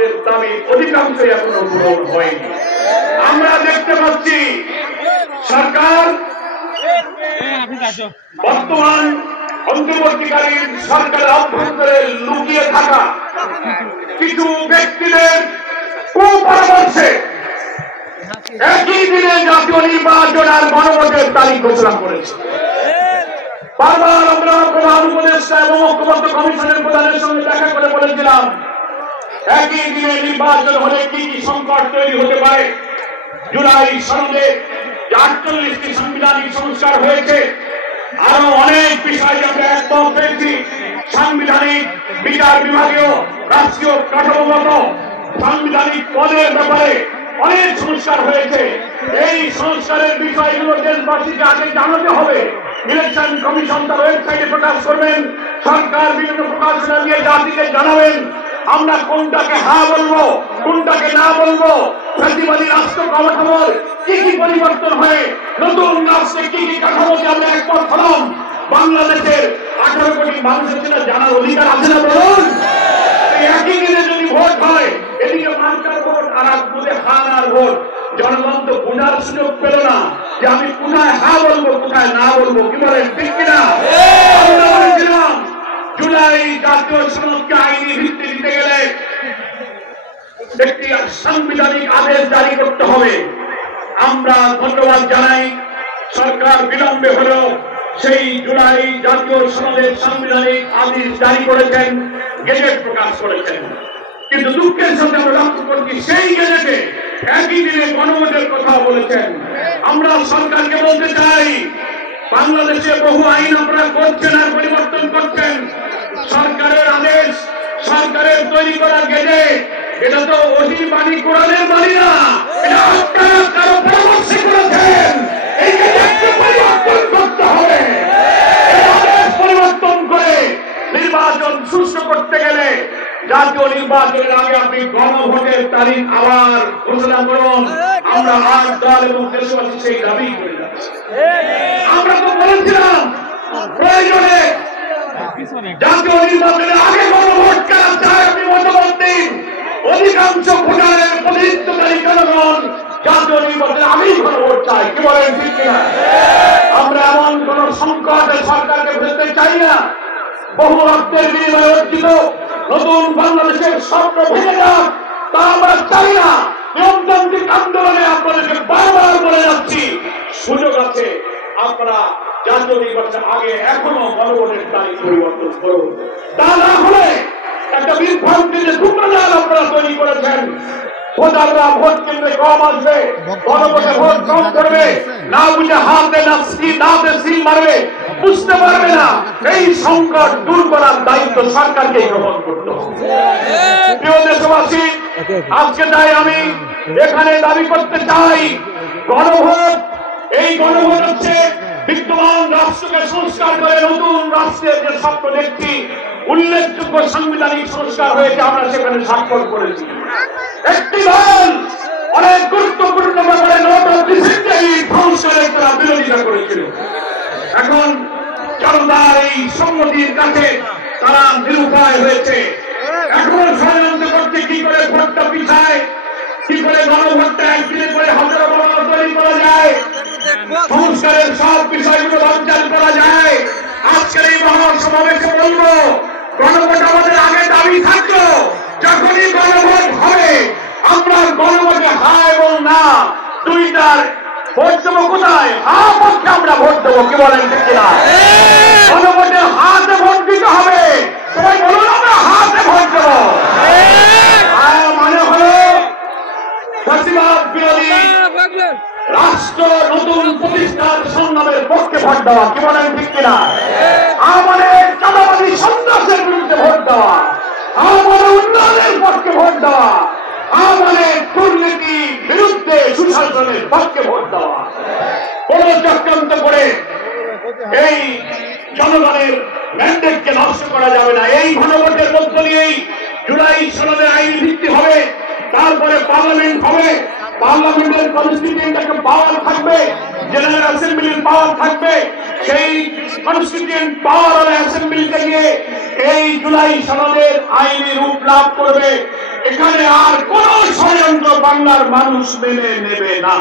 আমাদের দাবি অধিকাংশই এখনো পূরণ হয়নি। আমরা দেখতে পাচ্ছি সরকার বর্তমান অন্তর্বর্তীকালীন সরকারের অভ্যন্তরে লুকিয়ে থাকা কিছু ব্যক্তিদের কুপরামর্শে একই দিনে জাতীয় নির্বাচন আর গণভোটের তারিখ ঘোষণা করেছে। বারবার আমরা প্রধান উপদেষ্টা এবং ঐক্যবদ্ধ কমিশনের প্রধানের সঙ্গে দেখা করে বলেছিলাম একই দিনে নির্বাচন হলে কি কি সংকট তৈরি হতে পারে। জুলাই সনদে 48টি সাংবিধানিক সংস্কার হয়েছে, আরো অনেক বিষয়ে আমরা একমত হয়েছি। সাংবিধানিক বিচার বিভাগীয় রাষ্ট্রীয় কাঠামোগত সাংবিধানিক পদের ব্যাপারে অনেক সংস্কার হয়েছে। এই সংস্কারের বিষয়গুলো দেশবাসীকে আগে জানাতে হবে। ইলেকশন কমিশন তার ওয়েবসাইটে প্রকাশ করবেন, সরকার বিভিন্ন প্রকাশনা দিয়ে জাতিকে জানাবেন আমরা কোনটাকে হ্যাঁ বলবো, কোনটাকে না বলবো। ফ্যাসিবাদী রাষ্ট্র কাঠামোর কি কি পরিবর্তন হয়ে নতুন রাষ্ট্রে কি কি কাঠামোকে আমরা একমত হলাম। বাংলাদেশের 18 কোটি মানুষের সেটা জানার অধিকার আছে না বলুন? একই দিনে যদি ভোট হয়, এদিকে মানকার ভোট আর আজকে খানার ভোট, জনগণ তো বোঝার সুযোগ পেল না যে আমি কোথায় হ্যাঁ বলবো কোথায় না বলবো। কি বলেন, ঠিক কিনা? আমরা বলেছিলাম জুলাই জাতীয় সনদকে আইনি ভিত্তি দিতে গেলে একটি সাংবিধানিক আদেশ জারি করতে হবে। আমরা ধন্যবাদ জানাই সরকার বিলম্বে হলেও সেই জুলাই জাতীয় সনদের সাংবিধানিক আদেশ জারি করেছেন, গেজেট প্রকাশ করেছেন। কিন্তু দুঃখের সাথে আমরা লক্ষ্য করছি সেই গেজেটে একই দিনে গণভোটের কথা বলেছেন। আমরা সরকারকে বলতে চাই বাংলাদেশে বহু আইন আপনারা করছেন আর পরিবর্তন করছেন। সরকারের আদেশ, সরকারের তৈরি করা গেজেট, এটা তো ওহির বাণী, কোরআনের বাণী না। এটা আপনারা কারো পরামর্শে করেছেন। এই গেজেটকে পরিবর্তন করতে হবে। এই আদেশ পরিবর্তন করে নির্বাচন সুষ্ঠু করতে গেলে জাতীয় নির্বাচনের আগে আপনি গণভোটের তারিখ আবার ঘোষণা করুন। আমরা 8 দল এবং দেশবাসী সেই দাবি করে যাচ্ছি। আমরা তো বলেছিলাম প্রয়োজনে জাতীয় নির্বাচনের আগে গণভোট করা চায়। আপনি মতামত দিন। অধিকাংশ ভোটারের প্রতিনিধিত্বকারী জনগণ জাতীয় নির্বাচনের আগেই গণভোট চায়। কি বলেন, ঠিক কিনা? আমরা এমন কোন সংকটে সরকারকে ফেলতে চাই না। বহু রক্তের বিনিময়ে অর্জিত নতুন বাংলাদেশের স্বপ্ন ভেঙে যাক তা আমরা চাই না। নিয়মতান্ত্রিক আন্দোলনে আপনাদেরকে বারবার বলে যাচ্ছি সুযোগ আছে, আপনারা জাতীয় নির্বাচনের আগে এখনো গণভোটের তারিখ পরিবর্তন করুন। তা না হলে একটা বিভ্রান্তির যে টুকরাজাল আপনারা তৈরি করেছেন, ভোটাররা ভোট কেন্দ্রে কম আসবে, গণভোটে ভোট কম করবে, না বুঝে হাতে না সিল মারবে, বুঝতে পারবে না। এই সংকট দূর করার দায়িত্ব সরকারকে গ্রহণ করতে হবে। প্রিয় দেশবাসী, আজকে তাই আমি এখানে দাবি করতে চাই গণভোট, এই গণভোট হচ্ছে বিদ্যমান রাষ্ট্রকে সংস্কার করে নতুন রাষ্ট্রের যে স্বপ্ন দেখছি, উল্লেখযোগ্য সাংবিধানিক সংস্কার হয়েছে, আমরা সেখানে স্বাক্ষর করেছি। একটি দল অনেক গুরুত্বপূর্ণ ব্যাপারে নোট অফ ডিসেন্ট্রি সংস্কারের তারা বিরোধিতা করেছিল। এখন জনতার এই সম্মতির কাছে তারা নিরুপায় হয়েছে। এখন ষড়যন্ত্র করতে কি করে ভোটটা পিছায়, কি করে গণভোটটা একদিনে করে হাজারো গণনা তৈরি করা যায়, সংস্কারের সব বিষয়গুলো বানচাল করা যায়। আজকের এই মহাসমাবেশে বলবো গণভোট আমাদের আগে দাবি থাকলো, যখনই গণভোট হবে আমরা গণভোটে হ্যাঁ এবং না দুইটার ভোট দেবো। কোথায়? হ্যাঁ পক্ষে আমরা ভোট দেবো। কি বলেন, ঠিক কিনা? গণভোটে হাতে ভোট দিতে হবে। সবাই বলুন আমরা হাতে ভোট দেবো। মানে হলো ফ্যাসিবাদ বিরোধী রাষ্ট্র নতুন প্রতিষ্ঠার সংগ্রামের পক্ষে ভোট দেওয়া। কি বলেন, ঠিক কিনা? আমাদের চাঁদাবাদী সন্ত্রাসের বিরুদ্ধে ভোট দেওয়া, আমাদের উন্নয়নের পক্ষে ভোট দেওয়া, আমাদের দুর্নীতি বিরুদ্ধে সুশাসনের পক্ষে ভোট দেওয়া। কোন চক্রান্ত করে এই জনগণের ম্যান্ডেটকে নষ্ট করা যাবে না। এই গণভোটের মধ্য দিয়েই জুলাই সনদের আইনি ভিত্তি হবে, তারপরে পার্লামেন্ট হবে, পার্লামেন্টের কনস্টিটিউয়েন্ট একটা পাওয়ার থাকবে, জেনারেল অ্যাসেম্বলির পাওয়ার থাকবে। সেই কনস্টিটিউয়েন্ট পাওয়ার অ্যাসেম্বলিতে গিয়ে এই জুলাই সনদের আইনি রূপ লাভ করবে। এখানে আর কোন ষড়যন্ত্র বাংলার মানুষ মেনে নেবে না।